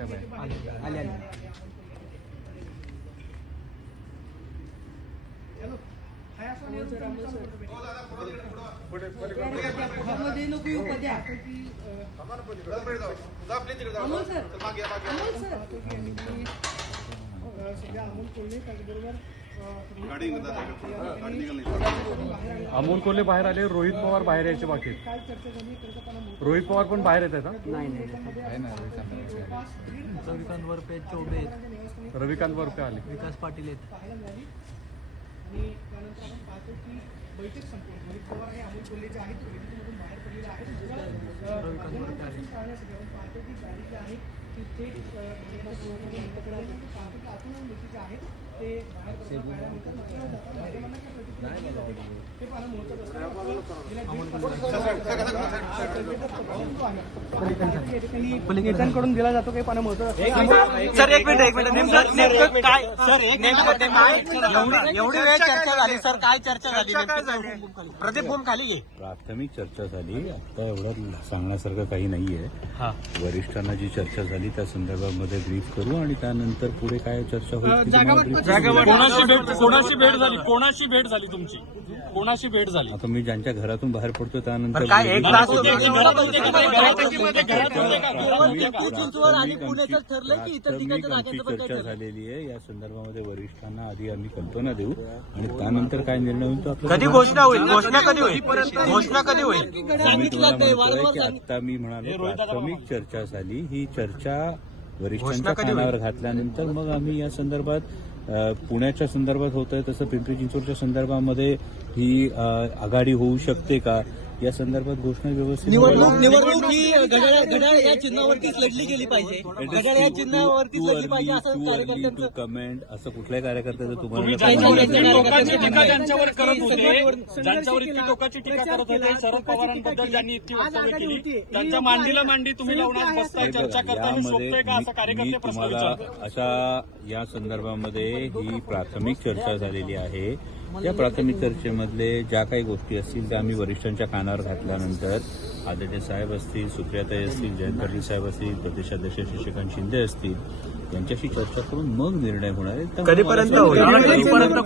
आले आले. सध्या अमोल कोल्हे त्याचबरोबर अमोल कोल्हे बाहेर आले रोहित पवार बाहेर यायचे बाकी रोहित पवार पण बाहेर येत आहेत? नाही नाही रविकांत. वरपे चौबे आहेत. रविकांत वरपे आले. विकास पाटील आहेत. पाहायला नेमकं प्रतिक्रिया दिली जाते काही पाहणं महत्त्वाचं असतं. सर एक मिनिट एक मिनिट. नेमकं नेमकं काय सर नेमकं काय एवढी एवढी वेळ चर्चा झाली? सर काय चर्चा झाली? नेमकी? प्रदीप भूम खाली घे प्राथमिक चर्चा झाली. आता एवढं सांगण्यासारखं काही नाहीये. वरिष्ठांना जी चर्चा झाली त्या संदर्भामध्ये ब्रीफ करू आणि त्यानंतर पुढे काय चर्चा होईल. कोणाशी भेट कोणाशी भेट झाली? कोणाशी भेट झाली तुमची? कोणाशी भेट झाली? आता मी ज्यांच्या घरातून बाहेर पडतो त्यानंतर काय एक तास चिंचवड आणि पुण्याचं ठरलंय की इतर ठिकाणी चर्चा झालेली आहे. या संदर्भामध्ये वरिष्ठांना आधी आम्ही कल्पना देऊ आणि त्यानंतर काय निर्णय होईल तो आपल्याला कधी घोषणा होईल? घोषणा कधी होईल? घोषणा कधी होईल? मी तुम्हाला म्हणतोय की आता मी म्हणालो प्राथमिक चर्चा झाली. ही चर्चा वरिष्ठांच्या कानावर घातल्यानंतर मग आम्ही या संदर्भात अ, पुण्याच्या संदर्भात होत आहे तसं पिंपरी चिंचवडच्या संदर्भामध्ये ही अ, आघाडी होऊ शकते का? या संदर्भात घोषणा व्यवस्थित निवडणूक निवडणूक ही घड्याळ घड्याळ या चिन्हावरतीच लढली गेली पाहिजे. घड्याळ या चिन्हावरतीच लढली पाहिजे असं कार्यकर्त्यांचं कमेंट असं कुठल्याही कार्यकर्त्याचं तुम्ही तुम्हाला ज्यांच्यावर इतकी टोकाची टीका ज्यांच्यावर करत होते. ज्यांच्यावर इतकी टोकाची टीका करत होते शरद पवारांबद्दल ज्यांनी इतकी वक्तव्य केली त्यांच्या मांडीला मांडी तुम्ही लावणार बसताय चर्चा करताना शोभतोय का असं मी कार्यकर्ते प्रश्न तुम्हाला विचारतात? अशा या संदर्भामध्ये ही प्राथमिक चर्चा झालेली आहे. या प्राथमिक चर्चेमधले ज्या काही गोष्टी असतील त्या आम्ही वरिष्ठांच्या कानावर घातल्यानंतर आदरणीय साहेब असतील सुप्रियाताई असतील जयंत पाटील साहेब असतील प्रदेशाध्यक्ष शशिकांत शिंदे असतील यांच्याशी चर्चा करून मग निर्णय होणार आहे. कधीपर्यंत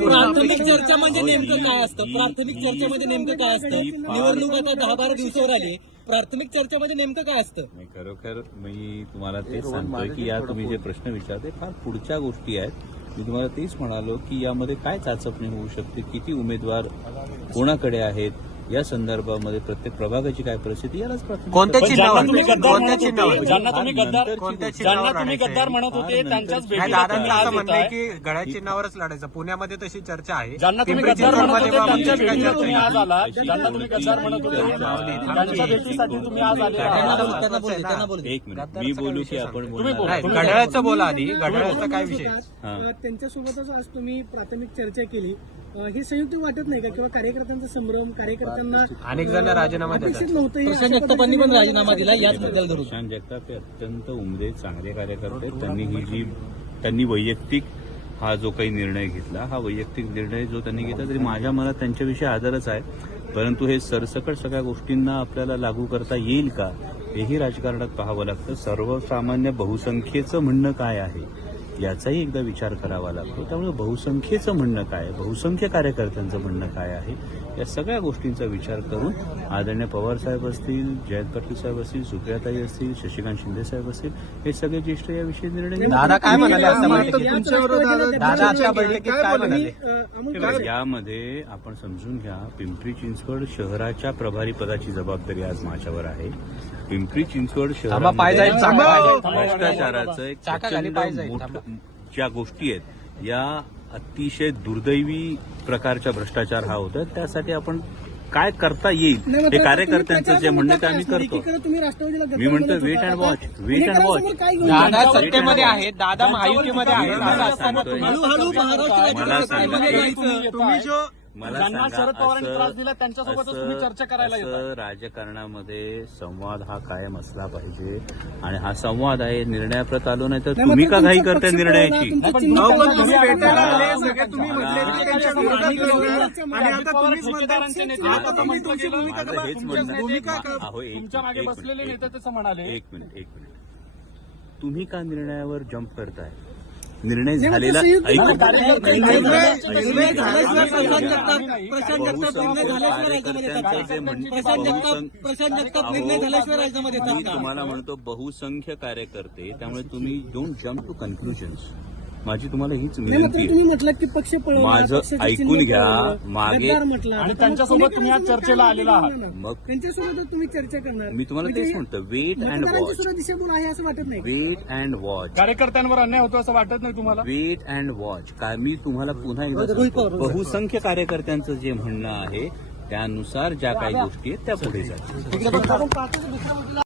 प्राथमिक चर्चा म्हणजे नेमकं काय असतं? प्राथमिक चर्चेमध्ये नेमकं काय असतं? निवडणूक आता दहा बारा दिवसावर आली. प्राथमिक चर्चेमध्ये नेमकं काय असतं? नाही खरोखर मी तुम्हाला तेच सांगतोय की या तुम्ही जे प्रश्न विचारते फार पुढच्या गोष्टी आहेत. मी तुम्हाला तेच म्हणालो की यामध्ये काय चाचपणी होऊ शकते? किती उमेदवार कोणाकडे आहेत? या संदर्भामध्ये प्रत्येक प्रभागाची काय परिस्थिती यालाच प्राथमिक कोणत्या पण ज्यांना चिन्हावर तुम्ही गद्दार कोणत्या म्हणत होते चिन्हावर ज्यांना तुम्ही गद्दार कोणत्या ज्यांना चिन्हावर तुम्ही आणायचं गद्दार म्हणत होते हा, त्यांच्याच नंतर- नाही, भेटीला दादांचं तुम्ही आज असं म्हणणं आहे येताय. की गळ्या चिन्हावरच लढायचं. पुण्यामध्ये तशी चर्चा आहे. ज्यांना तुम्ही पिंपरी गद्दार म्हणत चिंचवडमध्ये होते त्यांच्या काय भेटीला चर्चा तुम्ही आहे? आज आला. ज्यांना तुम्ही गद्दार म्हणत होते त्यांच्या भेटीसाठी तुम्ही आज आले. त्यांना आहात. बोल- त्यांना बोलू दे, त्यांना बोलू दे. एक मिनिट. मी बोलू की आपण तुम्ही बोला. बोलणार नाही, घड्याळाचं बोला आधी. घड्याळाचा काय विषय? हा. त्यांच्यासोबतच आज तुम्ही प्राथमिक चर्चा केली. हे संयुक्त वाटत नाही का? किंवा कार्यकर्त्यांचा संभ्रम कार्यकर्त्यांना अनेक जण राजीनामा अपेक्षित नव्हतं हे प्रशांत अशा जगतापांनी पण पद्धतीने राजीनामा दिला याच बद्दल धरून. प्रशांत जगताप हे अत्यंत उमदे चांगले कार्यकर्ते. आहेत. त्यांनी ही जी त्यांनी वैयक्तिक हा जो काही निर्णय घेतला हा वैयक्तिक निर्णय जो त्यांनी घेतला तरी माझ्या मनात त्यांच्याविषयी आदरच आहे. परंतु हे सरसकट सगळ्या गोष्टींना आपल्याला लागू करता येईल का हेही राजकारणात पाहावं लागतं. सर्वसामान्य बहुसंख्येचं म्हणणं काय आहे? याचाही एकदा विचार करावा लागतो. त्यामुळे बहुसंख्येचं म्हणणं काय आहे? बहुसंख्य कार्यकर्त्यांचं म्हणणं काय आहे? या सगळ्या गोष्टींचा विचार करून आदरणीय पवार साहेब असतील जयंत पाटील साहेब असतील सुप्रियाताई असतील शशिकांत शिंदे साहेब असतील हे सगळे ज्येष्ठ याविषयी निर्णय घेतील. दादा काय म्हणाले यामध्ये आपण समजून घ्या पिंपरी चिंचवड शहराच्या प्रभारी पदाची जबाबदारी आज माझ्यावर आहे. पिंपरी चिंचवड खाली. भ्रष्टाचाराचं एक ज्या गोष्टी आहेत या अतिशय दुर्दैवी प्रकारच्या भ्रष्टाचार हा होता. त्यासाठी आपण काय करता येईल हे कार्यकर्त्यांचं जे म्हणणं ते आम्ही करतो. मी म्हणतो wait. And watch wait and watch दादा? सत्तेमध्ये आहेत दादा महायुतीमध्ये आहेत असं मला महाराष्ट्र मला ज्यांना सांगा, शरद पवारांनी असं- त्रास दिला त्यांच्यासोबतच असं- तुम्ही चर्चा करायला असं राजकारणामध्ये संवाद हा कायम असला पाहिजे आणि हा संवाद आहे निर्णयाप्रत आलो नाही तर नाही, तुम्ही का घाई तुमचा करता पक्ष निर्णयाची? कळला, तुमचं पण चिन्ह अहो, पण कळलं. तुम्ही भेटायला आले, मला- सगळे तुम्ही मला- म्हटले की त्यांच्या विरोधात गेले. आणि आता तुम्हीच म्हणताय, ठेकेदारांचे नेते आता आता तुम्ही म्हटलं तुमची गेलं, भूमिका माझं हेच तुमच्याच म्हणणं नेते आहे. अहो, एक तुमच्या मागे मिनिट, एक बसलेले मिनिट, नेते तसं म्हणाले. एक मिनिट एक मिनिट. तुम्ही का निर्णयावर जम्प करताय? निर्णय झालेला मी तुम्हाला म्हणतो बहुसंख्य कार्यकर्ते त्यामुळे तुम्ही डोंट जम्प टू कन्क्लुजन्स माझी तुम्हाला हीच विनंती. आहे तुम्ही म्हटलं की पक्ष माझं ऐकून घ्या. मागे-. आणि त्यांच्यासोबत तुम्ही आज काय चर्चेला आलेला आहात. मग- त्यांच्यासोबत तुम्ही चर्चा करणार. मी तुम्हाला म्हणजे तेच म्हणतो वेट अँड वॉच दिशाभूल आहे असं वाटत नाही. वेट अँड वॉच कार्यकर्त्यांवर अन्याय होतो असं वाटत नाही तुम्हाला? वेट अँड वॉच का मी तुम्हाला पुन्हा एकदा बहुसंख्य कार्यकर्त्यांचं जे म्हणणं आहे त्यानुसार ज्या काही गोष्टी आहेत त्या पुढे जातील.